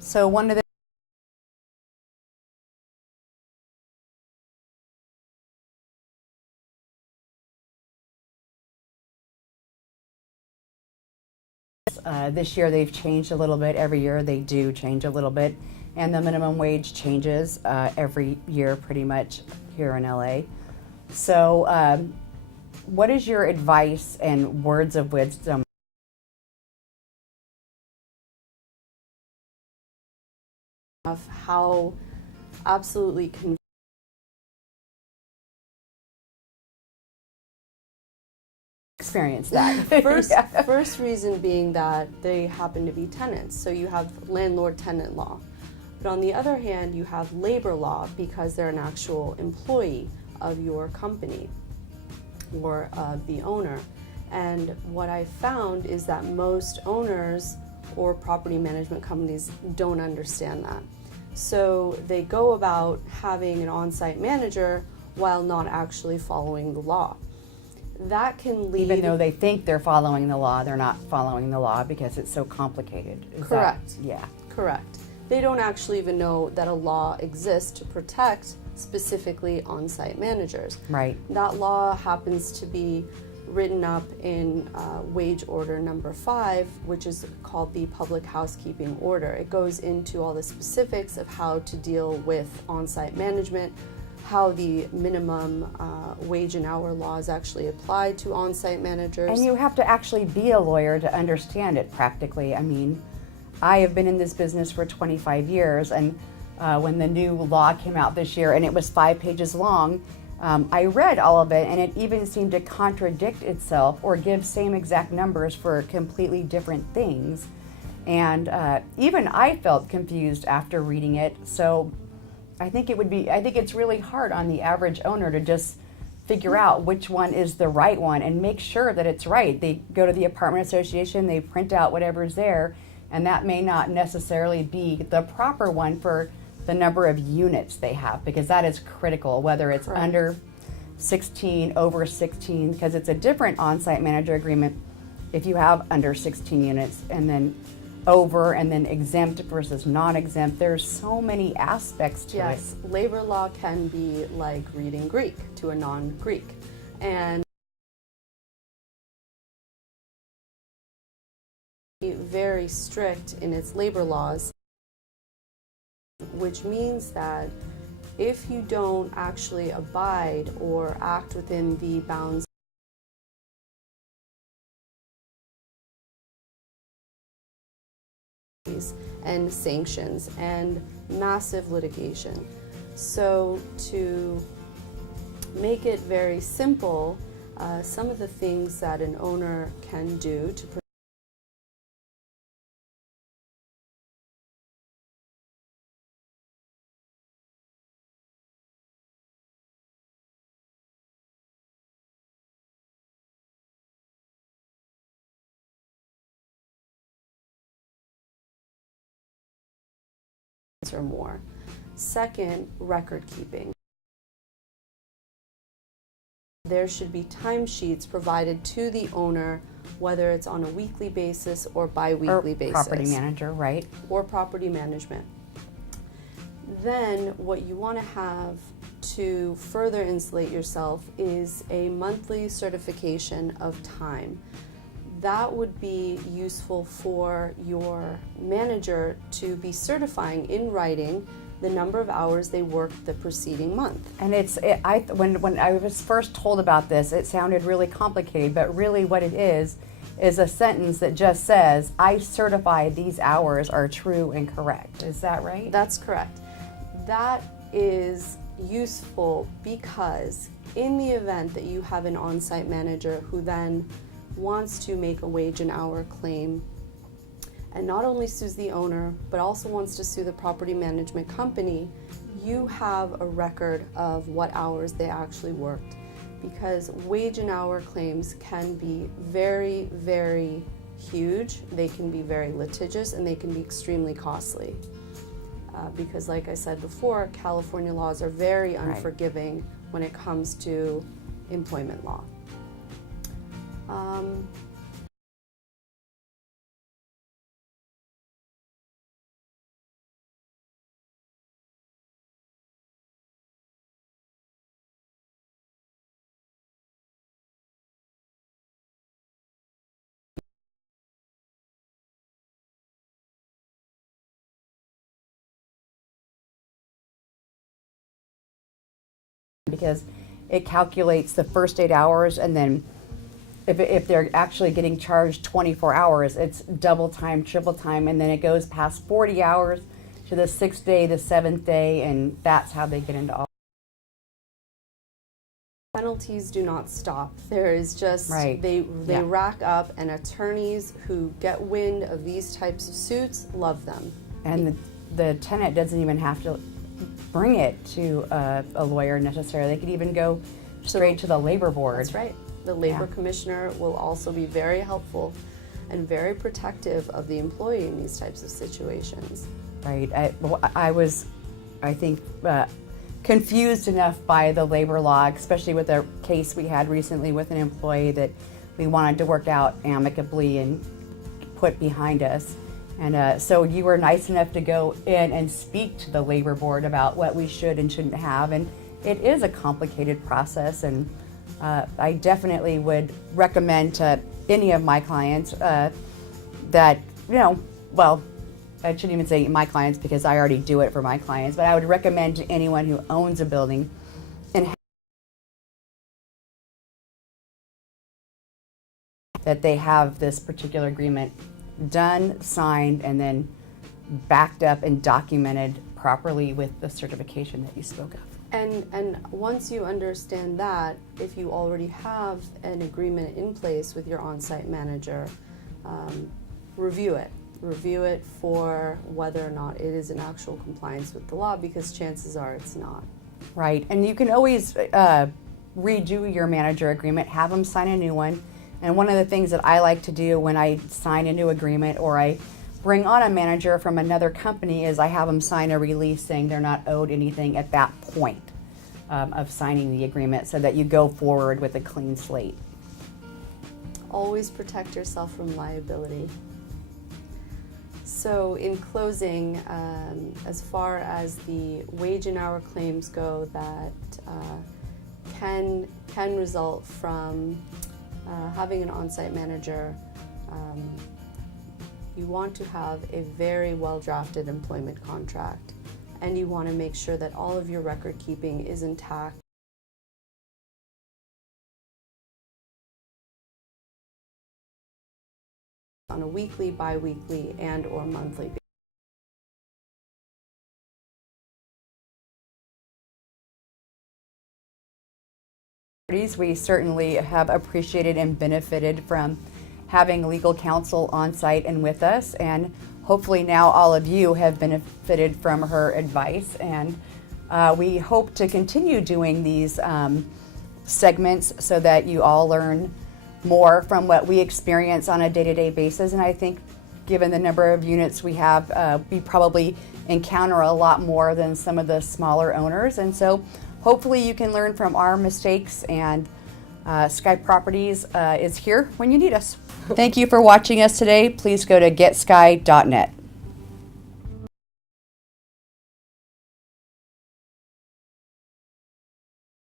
So one of the this year they've changed a little bit. Every year they do change a little bit, and the minimum wage changes every year pretty much here in LA. So what is your advice and words of wisdom of how absolutely experience that? First reason being that they happen to be tenants, so you have landlord-tenant law. But on the other hand, you have labor law because they're an actual employee of your company or of the owner. And what I found is that most owners or property management companies don't understand that. So they go about having an on-site manager while not actually following the law. That can lead... Even though they think they're following the law, they're not following the law because it's so complicated. Correct. Yeah. Correct. They don't actually even know that a law exists to protect specifically on-site managers. Right. That law happens to be written up in Wage Order number 5, which is called the Public Housekeeping Order. It goes into all the specifics of how to deal with on-site management, how the minimum wage and hour laws actually apply to on-site managers. And you have to actually be a lawyer to understand it practically. I mean, I have been in this business for 25 years, and when the new law came out this year and it was 5 pages long, I read all of it, and it even seemed to contradict itself or give same exact numbers for completely different things. And even I felt confused after reading it. So I think it's really hard on the average owner to just figure out which one is the right one and make sure that it's right. They go to the apartment association, they print out whatever's there, and that may not necessarily be the proper one for the number of units they have, because that is critical, whether it's Correct. under 16, over 16, because it's a different on-site manager agreement if you have under 16 units, and then over, and then exempt versus non-exempt. There's so many aspects to it. Yes, labor law can be like reading Greek to a non-Greek. And very strict in its labor laws, which means that if you don't actually abide or act within the bounds and sanctions and massive litigation. So to make it very simple, some of the things that an owner can do to or more. Second, record keeping. There should be timesheets provided to the owner, whether it's on a weekly basis or bi-weekly basis. Property manager, right? Or property management. Then what you want to have to further insulate yourself is a monthly certification of time. That would be useful for your manager to be certifying in writing the number of hours they worked the preceding month. And when I was first told about this, it sounded really complicated, but really what it is a sentence that just says, I certify these hours are true and correct. Is that right? That's correct. That is useful because in the event that you have an on-site manager who then wants to make a wage and hour claim and not only sues the owner but also wants to sue the property management company, you have a record of what hours they actually worked, because wage and hour claims can be very, very huge. They can be very litigious and they can be extremely costly. Because like I said before, California laws are very unforgiving when it comes to employment law. because it calculates the first 8 hours, and then if they're actually getting charged 24 hours, it's double time, triple time, and then it goes past 40 hours to the 6th day, the 7th day, and that's how they get into all. Penalties do not stop. There is just, Right. they Yeah. rack up, and attorneys who get wind of these types of suits love them. And the tenant doesn't even have to bring it to a lawyer necessarily. They could even go straight to the labor board. That's right. The labor Yeah. commissioner will also be very helpful and very protective of the employee in these types of situations. Right. I was, I think, confused enough by the labor law, especially with a case we had recently with an employee that we wanted to work out amicably and put behind us. And so you were nice enough to go in and speak to the labor board about what we should and shouldn't have. And it is a complicated process, and I definitely would recommend to any of my clients that, well, I shouldn't even say my clients because I already do it for my clients, but I would recommend to anyone who owns a building and that they have this particular agreement done, signed, and then backed up and documented properly with the certification that you spoke of. And once you understand that, if you already have an agreement in place with your on-site manager, review it. Review it for whether or not it is in actual compliance with the law, because chances are it's not. Right, and you can always redo your manager agreement, have them sign a new one. And one of the things that I like to do when I sign a new agreement or I bring on a manager from another company is I have them sign a release saying they're not owed anything at that point of signing the agreement, so that you go forward with a clean slate. Always protect yourself from liability. So in closing, as far as the wage and hour claims go that can result from having an on-site manager, you want to have a very well-drafted employment contract, and you want to make sure that all of your record keeping is intact. On a weekly, bi-weekly, and or monthly basis. We certainly have appreciated and benefited from having legal counsel on site and with us, and hopefully now all of you have benefited from her advice, and we hope to continue doing these segments so that you all learn more from what we experience on a day-to-day basis. And I think given the number of units we have, we probably encounter a lot more than some of the smaller owners, and so hopefully you can learn from our mistakes, and Sky Properties is here when you need us. Thank you for watching us today. Please go to getsky.net.